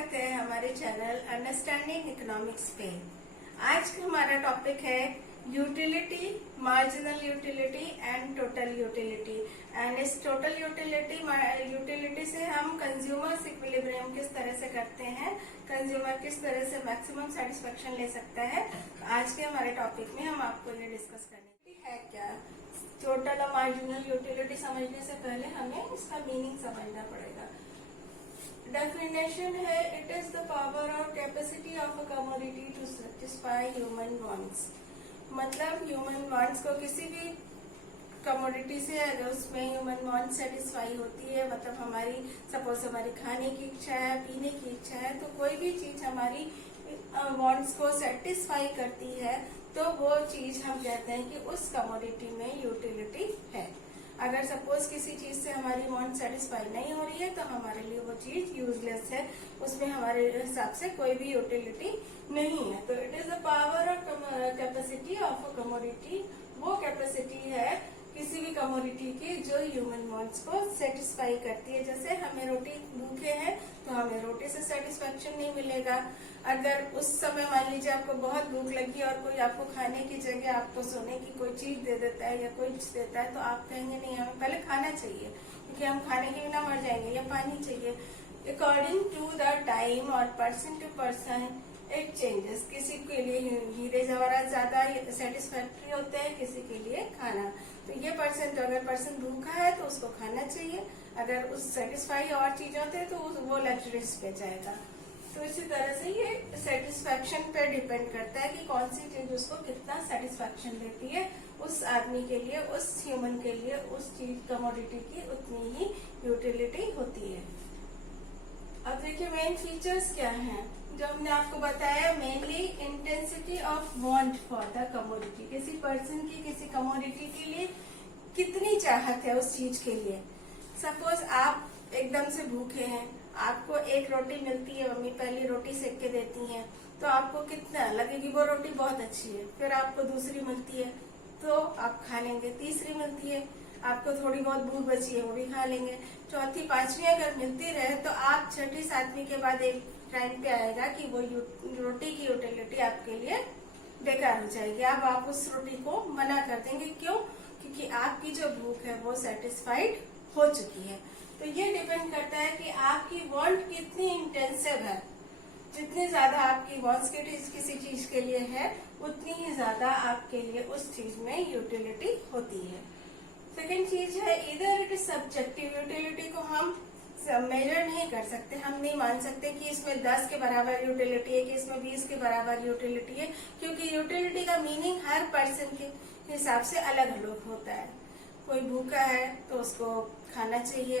स्वागत है हमारे चैनल अंडरस्टैंडिंग इकोनॉमिक्स पे। आज का हमारा टॉपिक है utility, marginal utility and total utility. And इस टोटल यूटिलिटी से हम कंज्यूमर्स इक्विलिब्रियम किस तरह से करते हैं, कंज्यूमर किस तरह से मैक्सिमम सेटिस्फेक्शन ले सकता है। आज के हमारे टॉपिक में हम आपको ये डिस्कस करेंगे है क्या। टोटल और मार्जिनल यूटिलिटी समझने से पहले हमें इसका मीनिंग समझना पड़ेगा। डेफिनेशन है, इट इज द पावर और capacity of a commodity to satisfy human wants. मतलब ह्यूमन वांट्स को किसी भी कमोडिटी से अगर उसमें ह्यूमन वांट्स सेटिस्फाई होती है, मतलब हमारी सपोज हमारी खाने की इच्छा है, पीने की इच्छा है, तो कोई भी चीज हमारी वांट्स को सेटिस्फाई करती है तो वो चीज हम कहते हैं कि उस कमोडिटी में यूटिलिटी है। अगर सपोज किसी चीज से हमारी वांट सेटिस्फाई नहीं हो रही है तो हमारे लिए वो चीज यूजलेस है, उसमें हमारे हिसाब से कोई भी यूटिलिटी नहीं है। तो इट इज द पावर और कैपेसिटी ऑफ अ कमोडिटी, वो कैपेसिटी है किसी भी कमोडिटी की जो ह्यूमन वांट्स को सेटिस्फाई करती है। जैसे हमें रोटी भूखे हैं तो हमें रोटी से सेटिस्फेक्शन नहीं मिलेगा। अगर उस समय मान लीजिए आपको बहुत भूख लगी और कोई आपको खाने की जगह आपको सोने की कोई चीज दे देता है या कुछ देता है तो आप कहेंगे नहीं, हमें पहले खाना चाहिए क्योंकि हम खाने के बिना मर जाएंगे, या पानी चाहिए। अकॉर्डिंग टू द टाइम और person to person it changes. किसी के लिए हीरे जवाहरात ज्यादा सेटिस्फैक्ट्री होते हैं, किसी के लिए खाना। तो ये पर्सन, तो अगर पर्सन भूखा है तो उसको खाना चाहिए, अगर उस सेटिस्फाई और चीजें होते हैं तो वो लग्जरीज पे जाएगा। तो इसी तरह से ये सेटिस्फैक्शन पे डिपेंड करता है कि कौन सी चीज उसको कितना सेटिस्फैक्शन देती है। उस आदमी के लिए, उस ह्यूमन के लिए उस चीज कमोडिटी की उतनी ही यूटिलिटी होती है। अब देखिए मेन फीचर्स क्या हैं जो हमने आपको बताया। Mainly intensity of want for the commodity, किसी पर्सन की किसी कमोडिटी के लिए कितनी चाहत है उस चीज के लिए। सपोज आप एकदम से भूखे हैं, आपको एक रोटी मिलती है, मम्मी पहली रोटी सेक के देती हैं, तो आपको कितना लगेगी वो रोटी बहुत अच्छी है। फिर आपको दूसरी मिलती है तो आप खा लेंगे, तीसरी मिलती है, आपको थोड़ी बहुत भूख बची है वो भी खा लेंगे, चौथी पांचवी अगर मिलती रहे तो आप छठी सातवीं के बाद एक टाइम पे आएगा कि वो रोटी की यूटिलिटी आपके लिए बेकार हो जाएगी। अब आप उस रोटी को मना कर देंगे। क्यों? क्योंकि आपकी जो भूख है वो सेटिस्फाइड हो चुकी है। तो ये डिपेंड करता है कि आपकी वांट कितनी इंटेंसिव है। जितनी ज्यादा आपकी वांट्स किसी चीज के लिए है उतनी ही ज्यादा आपके लिए उस चीज में यूटिलिटी होती है। सेकेंड चीज है, इधर इट इज सब्जेक्टिव। यूटिलिटी को हम मेजर नहीं कर सकते, हम नहीं मान सकते कि इसमें 10 के बराबर यूटिलिटी है, कि इसमें 20 के बराबर यूटिलिटी है, क्योंकि यूटिलिटी का मीनिंग हर पर्सन के हिसाब से अलग अलग होता है। कोई भूखा है तो उसको खाना चाहिए,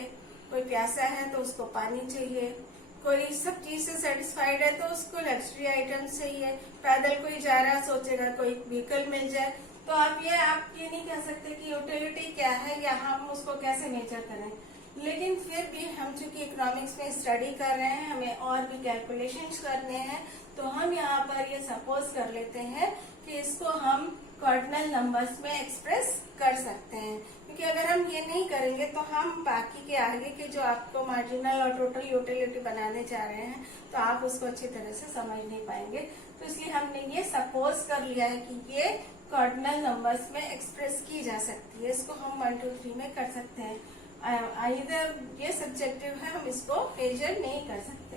कोई प्यासा है तो उसको पानी चाहिए, कोई सब चीज से सेटिस्फाइड है तो उसको लग्जरी आइटम चाहिए, पैदल कोई जा रहा सोचेगा कोई व्हीकल मिल जाए। तो आप ये नहीं कह सकते कि यूटिलिटी क्या है या हम उसको कैसे मेजर करें। लेकिन फिर भी हम चूंकि इकोनॉमिक्स में स्टडी कर रहे हैं, हमें और भी कैलकुलेशंस करने हैं, तो हम यहाँ पर ये सपोज कर लेते हैं कि इसको हम कार्डिनल नंबर्स में एक्सप्रेस कर सकते हैं। क्योंकि अगर हम ये नहीं करेंगे तो हम बाकी के आगे के जो आपको मार्जिनल और टोटल यूटिलिटी बनाने जा रहे हैं तो आप उसको अच्छी तरह से समझ नहीं पाएंगे। तो इसलिए हमने ये सपोज कर लिया है कि ये कार्डिनल नंबर्स में एक्सप्रेस की जा सकती है। इसको हम 1 2 3 में कर सकते हैं। इधर ये सब्जेक्टिव है, हम इसको मेजर नहीं कर सकते।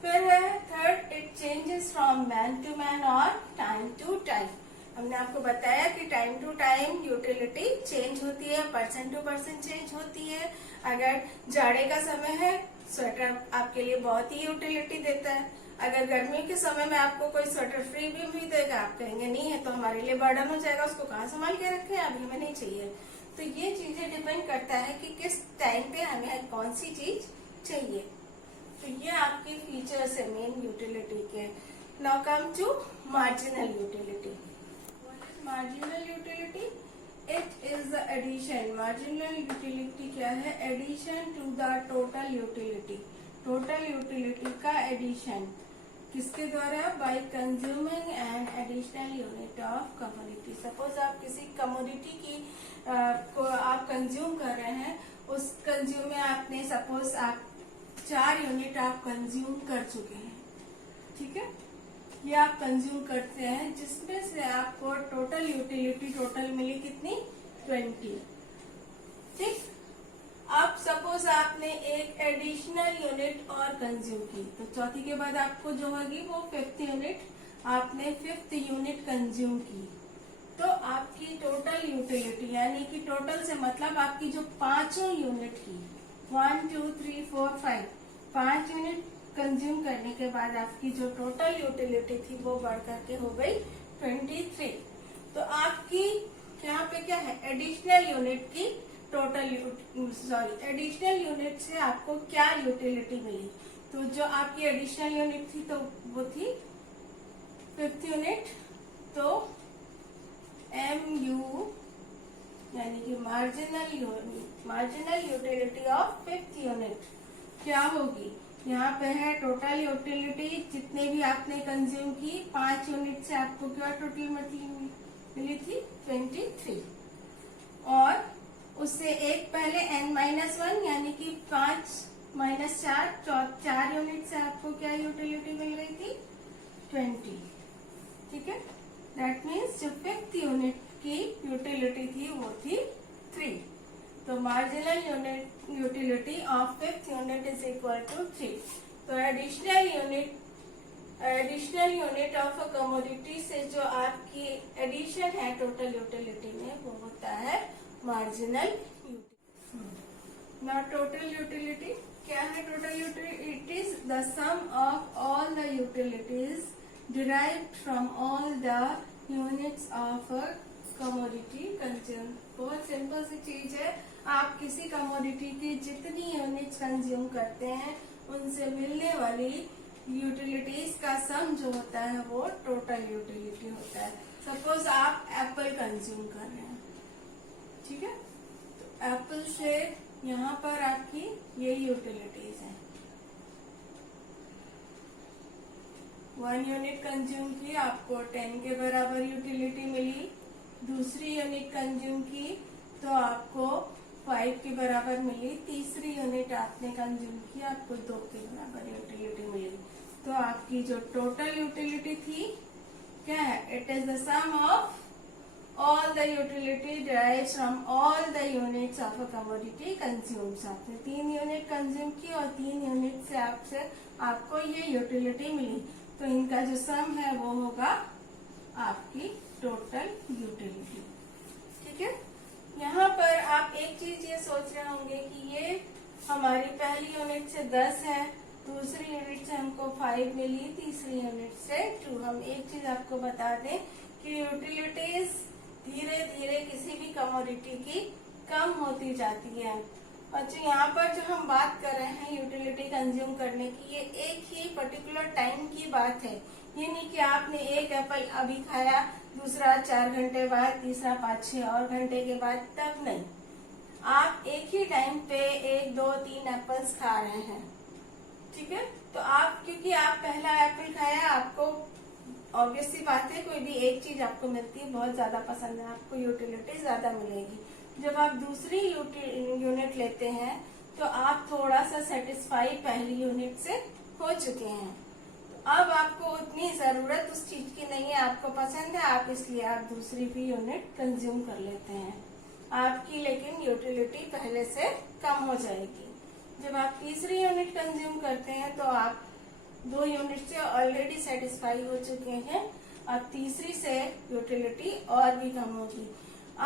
फिर है third, it changes from man to man और टाइम टू टाइम। हमने आपको बताया कि time to time utility change होती है, पर्सन टू पर्सन चेंज होती है। अगर जाड़े का समय है, स्वेटर आपके लिए बहुत ही यूटिलिटी देता है। अगर गर्मी के समय में आपको कोई स्वेटर फ्री भी देगा, आप कहेंगे नहीं है तो हमारे लिए बर्डन हो जाएगा, उसको कहाँ संभाल के रखें, अभी हमें नहीं चाहिए। तो ये चीजें डिपेंड करता है कि किस टाइम पे हमें कौन सी चीज चाहिए। तो ये आपके फीचर्स है मेन यूटिलिटी के। Now come to marginal utility. Marginal utility, it is the addition. Marginal utility क्या है? Addition to the total utility. Total utility का एडिशन किसके द्वारा? By consuming an additional unit of commodity. Suppose आप किसी commodity की को आप कंज्यूम कर रहे हैं, उस कंज्यूम में आपने सपोज आप 4 यूनिट आप कंज्यूम कर चुके हैं, ठीक है। ये आप कंज्यूम करते हैं, जिसमें से आपको टोटल यूटिलिटी टोटल मिली कितनी, 20, ठीक। अब सपोज आपने एक एडिशनल यूनिट और कंज्यूम की, तो चौथी के बाद आपको जो होगी वो 5th यूनिट, आपने 5th यूनिट कंज्यूम की, तो आपकी टोटल यूटिलिटी यानी कि टोटल से मतलब आपकी जो पांचों यूनिट की 1 2 3 4 5 5 यूनिट कंज्यूम करने के बाद आपकी जो टोटल यूटिलिटी थी वो बढ़ करके हो गई 23। तो आपकी यहाँ पे क्या है, एडिशनल यूनिट की टोटल एडिशनल यूनिट से आपको क्या यूटिलिटी मिली। तो जो आपकी एडिशनल यूनिट थी तो वो थी 5th यूनिट, तो MU यानी कि marginal utility of 5th unit क्या होगी। यहाँ पे है टोटल यूटिलिटी, जितने भी आपने कंज्यूम की 5 यूनिट से आपको क्या टोटल मिली थी 23, और उससे एक पहले n-1 यानी कि 5 - 4 यूनिट से आपको क्या यूटिलिटी मिल रही थी 20, ठीक है। दैट मीन्स जो 5th यूनिट की यूटिलिटी थी वो थी 3, तो marginal utility of 5th unit is equal to 3। तो additional unit of a commodity से जो आपकी एडिशन है टोटल यूटिलिटी में वो होता है marginal utility. Now total utility क्या है, total utility it is the sum of all the utilities derived from all the units of a commodity consumed। बहुत सिंपल सी चीज है, आप किसी कमोडिटी की जितनी यूनिट्स कंज्यूम करते हैं उनसे मिलने वाली यूटिलिटीज का सम जो होता है वो टोटल यूटिलिटी होता है। सपोज आप एप्पल कंज्यूम कर रहे हैं, ठीक है, तो एप्पल से यहाँ पर आपकी ये यूटिलिटीज है, 1 यूनिट कंज्यूम की आपको 10 के बराबर यूटिलिटी मिली, दूसरी यूनिट कंज्यूम की तो आपको 5 के बराबर मिली, तीसरी यूनिट आपने कंज्यूम की आपको 2 के बराबर यूटिलिटी मिली। तो आपकी जो टोटल यूटिलिटी थी क्या है, it is the sum of all the utility derived from all the units of a commodity consumes. आपने 3 यूनिट कंज्यूम की और 3 यूनिट से आपको ये यूटिलिटी मिली, तो इनका जो सम है वो होगा आपकी टोटल यूटिलिटी, ठीक है। यहाँ पर आप एक चीज ये सोच रहे होंगे कि ये हमारी पहली यूनिट से 10 है, दूसरी यूनिट से हमको 5 मिली, तीसरी यूनिट से 2। हम एक चीज आपको बता दें कि यूटिलिटीज धीरे धीरे किसी भी कमोडिटी की कम होती जाती है, और जो यहाँ पर जो हम बात कर रहे हैं यूटिलिटी कंज्यूम करने की, ये एक ही पर्टिकुलर टाइम की बात है। ये नहीं कि आपने एक एप्पल अभी खाया, दूसरा 4 घंटे बाद, तीसरा 5-6 और घंटे के बाद, तब नहीं। आप एक ही टाइम पे 1 2 3 एप्पल्स खा रहे हैं, ठीक है। तो आप क्योंकि आप पहला एप्पल खाया, आपको ऑब्वियस सी बात है कोई भी एक चीज आपको मिलती है बहुत ज्यादा पसंद है, आपको यूटिलिटी ज्यादा मिलेगी। जब आप दूसरी यूनिट लेते हैं तो आप थोड़ा सा सेटिस्फाई पहली यूनिट से हो चुके हैं, तो अब आपको उतनी जरूरत उस चीज की नहीं है, आपको पसंद है आप, इसलिए आप दूसरी भी यूनिट कंज्यूम कर लेते हैं। आपकी लेकिन यूटिलिटी पहले से कम हो जाएगी। जब आप तीसरी यूनिट कंज्यूम करते हैं तो आप 2 यूनिट से ऑलरेडी सेटिस्फाई हो चुके हैं, अब तीसरी से यूटिलिटी और भी कम होगी।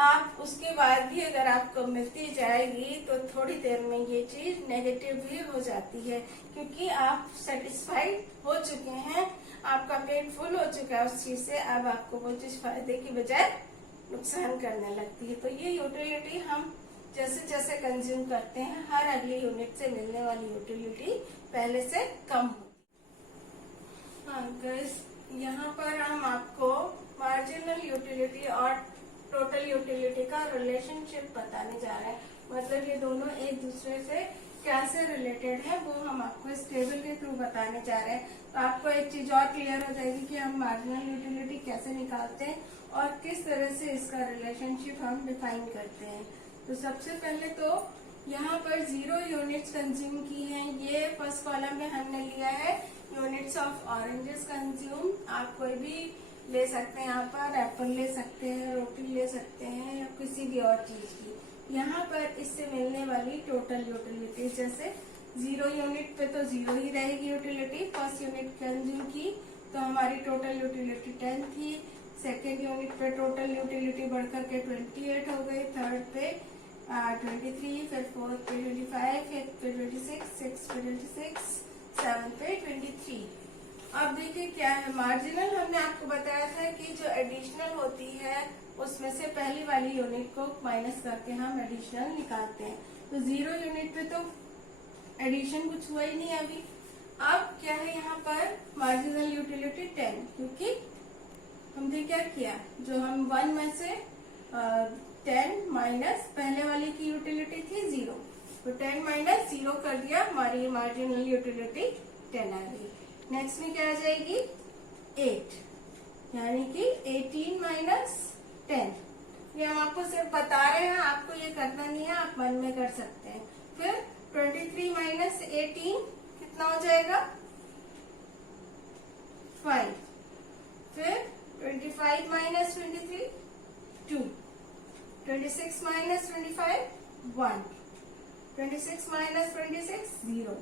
आप उसके बाद भी अगर आपको मिलती जाएगी तो थोड़ी देर में ये चीज नेगेटिव भी हो जाती है, क्योंकि आप सेटिस्फाइड हो चुके हैं, आपका पेट फुल हो चुका है उस चीज से। अब आपको वो चीज फायदे की बजाय नुकसान करने लगती है। तो ये यूटिलिटी हम जैसे जैसे कंज्यूम करते हैं, हर अगली यूनिट से मिलने वाली यूटिलिटी पहले से कम होती है। हाँ गाइस, यहाँ पर हम आपको मार्जिनल यूटिलिटी और टोटल यूटिलिटी का रिलेशनशिप बताने जा रहे हैं, मतलब ये दोनों एक दूसरे से कैसे रिलेटेड है वो हम आपको इस टेबल के थ्रू बताने जा रहे हैं। तो आपको एक चीज और क्लियर हो जाएगी कि हम मार्जिनल यूटिलिटी कैसे निकालते हैं और किस तरह से इसका रिलेशनशिप हम डिफाइन करते हैं। तो सबसे पहले तो यहाँ पर 0 यूनिट्स कंज्यूम की हैं। ये फर्स्ट कॉलम में हमने लिया है यूनिट्स ऑफ ऑरेंजेस कंज्यूम। आप कोई भी ले सकते हैं, यहाँ पर एप्पल ले सकते हैं, रोटी ले सकते हैं या किसी भी और चीज की। यहाँ पर इससे मिलने वाली टोटल यूटिलिटी, जैसे 0 यूनिट पे तो 0 ही रहेगी यूटिलिटी। फर्स्ट यूनिट कंज्यूम की तो हमारी टोटल यूटिलिटी 10 थी। सेकेंड यूनिट पे टोटल यूटिलिटी बढ़कर के 28 हो गई। थर्ड पे 23, फिर फोर्थ पे 25, फिफ्थ पे 26, सिक्स पे 26, सेवन पे 23। अब देखिए क्या है मार्जिनल। हमने आपको बताया था कि जो एडिशनल होती है उसमें से पहली वाली यूनिट को माइनस करके हम एडिशनल निकालते हैं। तो 0 यूनिट पे तो एडिशन कुछ हुआ ही नहीं अभी। अब क्या है यहाँ पर मार्जिनल यूटिलिटी 10, क्योंकि हमने क्या किया, जो हम 1 में से 10 माइनस पहले वाली की यूटिलिटी थी 0, तो 10 माइनस 0 कर दिया, हमारी मार्जिनल यूटिलिटी 10 आ गई। नेक्स्ट में क्या आ जाएगी 8, यानी कि 18 माइनस 10। ये हम आपको सिर्फ बता रहे हैं, आपको ये करना नहीं है, आप मन में कर सकते हैं। फिर 23 माइनस 18 कितना हो जाएगा 5। फिर 25 minus 23 2, 26 minus 25 1, 26 minus 26 0,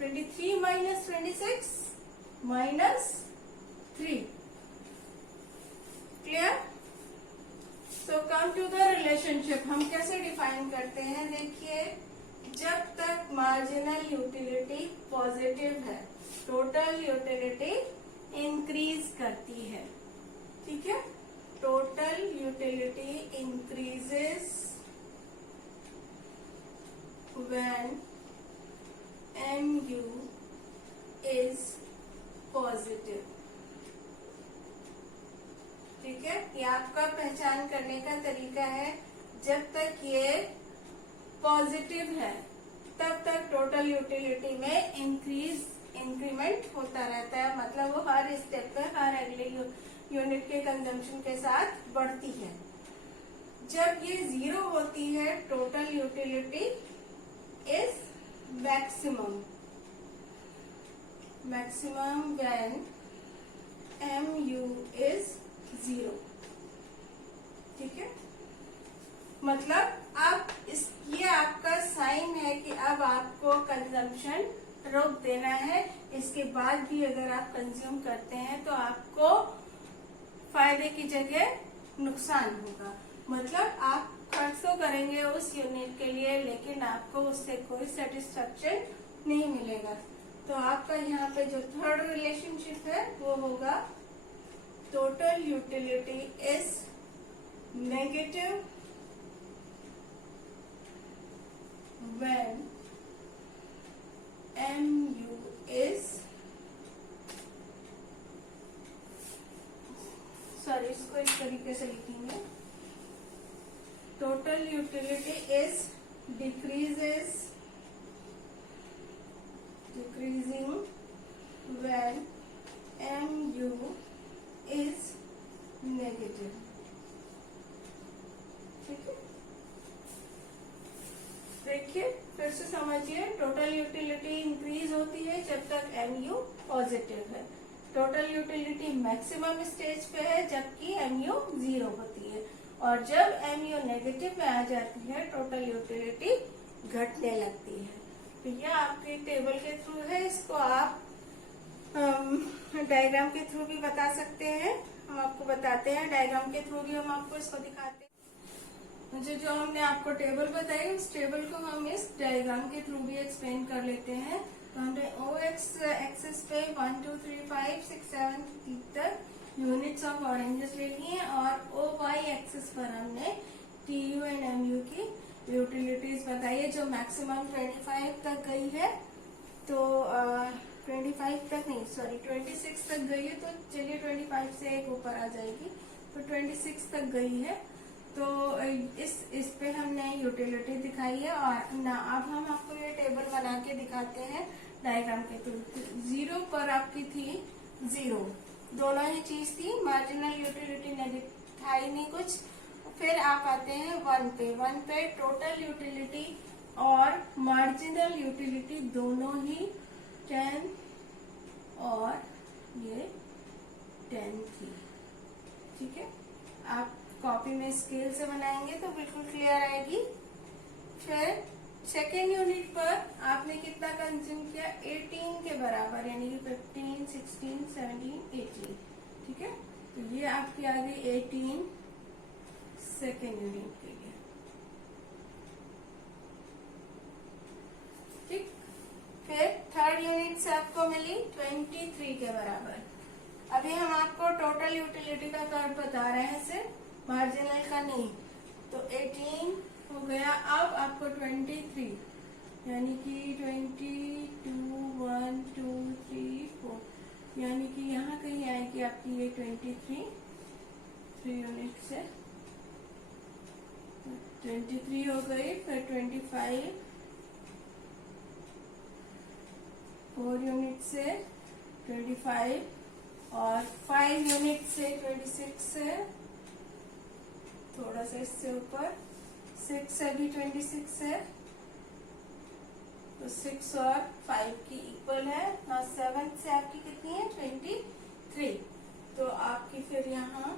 23 minus 26 minus 3। Clear? So come to the relationship. हम कैसे डिफाइन करते हैं, देखिए जब तक मार्जिनल यूटिलिटी पॉजिटिव है टोटल यूटिलिटी इंक्रीज करती है। ठीक है, total utility increases when mu is positive. ठीक है, ये आपका पहचान करने का तरीका है। जब तक ये पॉजिटिव है तब तक टोटल यूटिलिटी में इंक्रीमेंट होता रहता है, मतलब वो हर स्टेप पर हर अगले यूनिट के कंजम्पशन के साथ बढ़ती है। जब ये 0 होती है total utility is maximum when mu is 0। ठीक है, मतलब अब ये आपका साइन है कि अब आपको कंजम्पशन रोक देना है। इसके बाद भी अगर आप कंज्यूम करते हैं तो आपको फायदे की जगह नुकसान होगा। मतलब आप खर्च तो करेंगे उस यूनिट के लिए, लेकिन आपको उससे कोई सेटिस्फेक्शन नहीं मिलेगा। तो आपका यहाँ पे जो थर्ड रिलेशनशिप है वो होगा total utility is negative when mu is इसको इस तरीके से लिखेंगे, total utility is decreasing when mu is negative। ठीक है, देखिए फिर से समझिए, टोटल यूटिलिटी इंक्रीज होती है जब तक mu पॉजिटिव है। टोटल यूटिलिटी मैक्सिमम स्टेज पे है जबकि mu 0 होती है, और जब mu नेगेटिव में आ जाती है टोटल यूटिलिटी घटने लगती है। तो यह आपके टेबल के थ्रू है, इसको आप डायग्राम के थ्रू भी बता सकते हैं। हम आपको बताते हैं, डायग्राम के थ्रू भी हम आपको इसको दिखाते हैं। मुझे जो हमने आपको टेबल बताई उस टेबल को हम इस डायग्राम के थ्रू भी एक्सप्लेन कर लेते हैं। तो हमने OX एक्सिस पे 1 2 3 5 6 7 तक यूनिट्स ऑफ ऑरेंजेस ले लिए हैं, और OY एक्सिस पर हमने TU एंड MU की यूटिलिटीज बताइए, जो मैक्सिमम 25 तक गई है। तो 25 तक नहीं, सॉरी 26 तक गई है, तो चलिए 25 से एक ऊपर आ जाएगी, तो 26 तक गई है। तो इस पे हमने यूटिलिटी दिखाई है। और ना अब हम आपको ये टेबल बना के दिखाते हैं डायग्राम के थ्रू। 0 पर आपकी थी 0, दोनों ही चीज थी, मार्जिनल यूटिलिटी था ही नहीं कुछ। फिर आप आते हैं 1 पे टोटल यूटिलिटी और मार्जिनल यूटिलिटी दोनों ही 10 और ये 10 थी। ठीक है, आप कॉपी में स्केल से बनाएंगे तो बिल्कुल क्लियर आएगी। फिर सेकेंड यूनिट पर आपने कितना कंज्यूम किया, 18 के बराबर, यानी कि 15, 16, 17, 18। ठीक है, तो ये आपकी आ गई 18 सेकेंड यूनिट के लिए। ठीक, फिर थर्ड यूनिट से आपको मिली 23 के बराबर। अभी हम आपको टोटल यूटिलिटी का कर्व बता रहे हैं, सिर्फ मार्जिनल का नहीं। तो 18 हो गया, अब आपको 23, यानी कि 22, 1, 2, 3, 4, यानी कि यहाँ कहीं आएगी आपकी ये 23, 3 यूनिट से 23 हो गई। फिर 25, 4 यूनिट से 25, और 5 यूनिट से 26 है, थोड़ा सा इससे ऊपर 6 से भी 26 है, तो 6 और 5 की इक्वल है। और 7 से आपकी कितनी है, 23। तो आपकी फिर यहाँ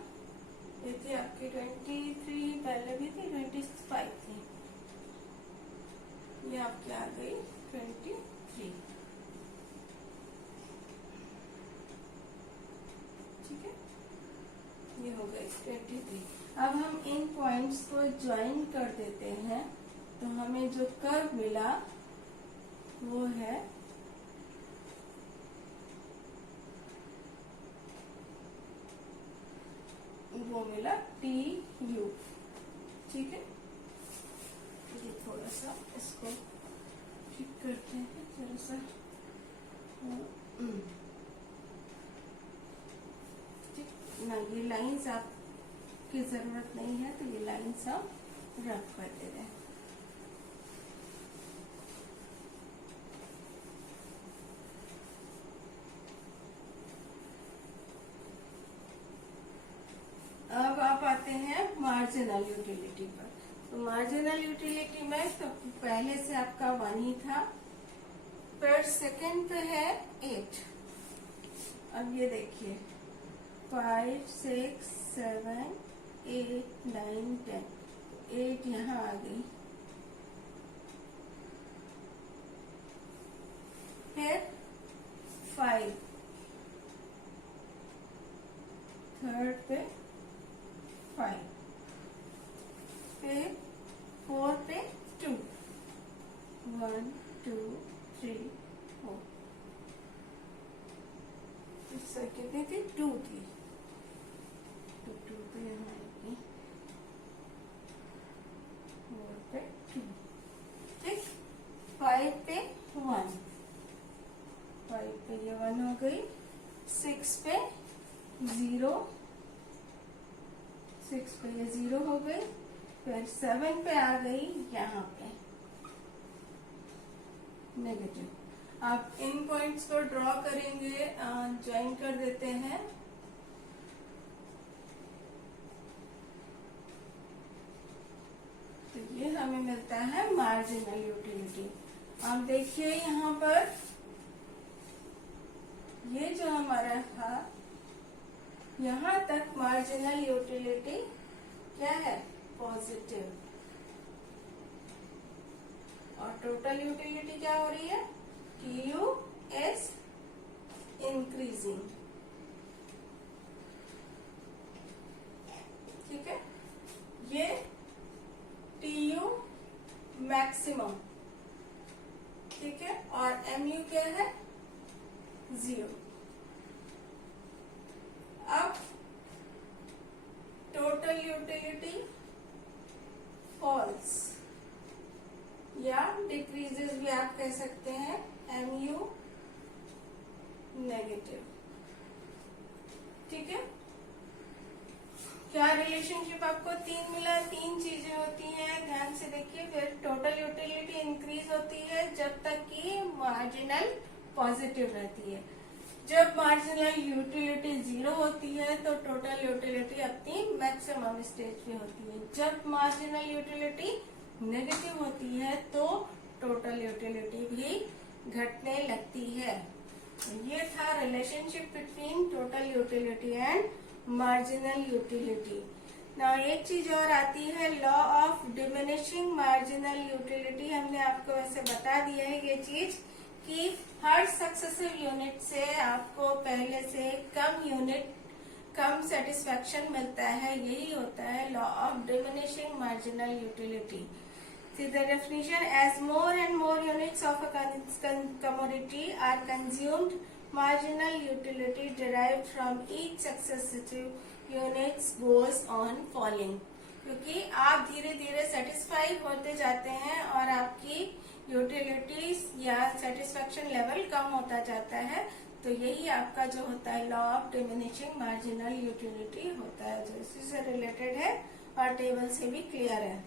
ये थी आपकी 23, पहले भी थी 25 थी, ये आपकी आ गई 23। ठीक है, ये हो गई 23। अब हम इन पॉइंट्स को ज्वाइन कर देते हैं, तो हमें जो कर्व मिला वो है टी यू। ठीक है, ये थोड़ा सा इसको ठीक करते हैं थोड़ा सा। ठीक ना, ये लाइंस आपकी जरूरत नहीं है, तो ये लाइंस हम रफ कर दे रहे हैं। अब आप आते हैं मार्जिनल यूटिलिटी पर। तो मार्जिनल यूटिलिटी में तो पहले से आपका 1 ही था, फिर सेकंड पे है 8। अब ये देखिए 5, 6, 7, 8, 9, 10, 8 यहाँ आ गई। फिर 5 थर्ड पे, 5 फिर 4 पे 2, 1, 2, 3, 4। इससे कितनी थी, 2 थी, तो 2 पे यहाँ आएगी, 4 पे 2। ठीक, 5 पे 1, 5 पे ये 1 हो गई। 6 पे 0, 6 पे ये 0 हो गई। फिर 7 पे आ गई यहाँ पे नेगेटिव। आप इन पॉइंट्स को ड्रॉ करेंगे, ज्वाइन कर देते हैं। तो ये हमें मिलता है मार्जिनल यूटिलिटी। आप देखिए यहाँ पर ये जो हमारा था, यहाँ तक मार्जिनल यूटिलिटी क्या है, पॉजिटिव। और टोटल यूटिलिटी क्या हो रही है, TU इज इंक्रीजिंग। ठीक है, ये TU मैक्सिमम। ठीक है, और MU क्या है, 0। अब टोटल यूटिलिटी फॉल्स या डिक्रीजेस भी आप कह सकते हैं, MU नेगेटिव। ठीक है, क्या रिलेशनशिप आपको 3 मिला, 3 चीजें होती हैं, ध्यान से देखिए। फिर टोटल यूटिलिटी इंक्रीज होती है जब तक कि मार्जिनल पॉजिटिव रहती है। जब मार्जिनल यूटिलिटी 0 होती है तो टोटल यूटिलिटी अपनी मैक्सिमम स्टेज पे होती है। जब मार्जिनल यूटिलिटी नेगेटिव होती है तो टोटल यूटिलिटी भी घटने लगती है। ये था relationship between total utility and marginal utility. ना एक चीज और आती है law of diminishing marginal utility. हमने आपको वैसे बता दिया है ये चीज कि हर सक्सेसिव यूनिट से आपको पहले से कम सेटिस्फेक्शन मिलता है। यही होता है law of diminishing marginal utility. See the definition: as more and more units of a commodity are consumed, marginal utility derived from each successive units goes on falling. क्योंकि आप धीरे धीरे सेटिस्फाई होते जाते हैं और आपकी यूटिलिटी या सेटिस्फेक्शन लेवल कम होता जाता है, तो यही आपका जो होता है law of diminishing marginal utility होता है, जो इसी से रिलेटेड है और टेबल से भी क्लियर है।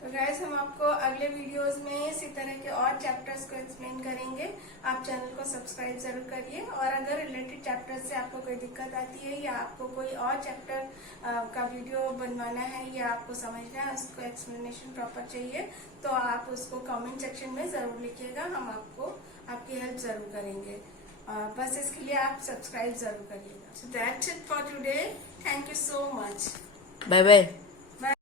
तो गाइस हम आपको अगले वीडियोस में इसी तरह के और चैप्टर्स को एक्सप्लेन करेंगे। आप चैनल को सब्सक्राइब जरूर करिए, और अगर रिलेटेड चैप्टर से आपको कोई दिक्कत आती है या आपको कोई और चैप्टर का वीडियो बनवाना है या आपको समझना है, उसको एक्सप्लेनेशन प्रॉपर चाहिए, तो आप उसको कमेंट सेक्शन में जरूर लिखिएगा। हम आपको आपकी हेल्प जरूर करेंगे। बस इसके लिए आप सब्सक्राइब जरूर करिएगा। So that's it for today. Thank you so much. Bye bye.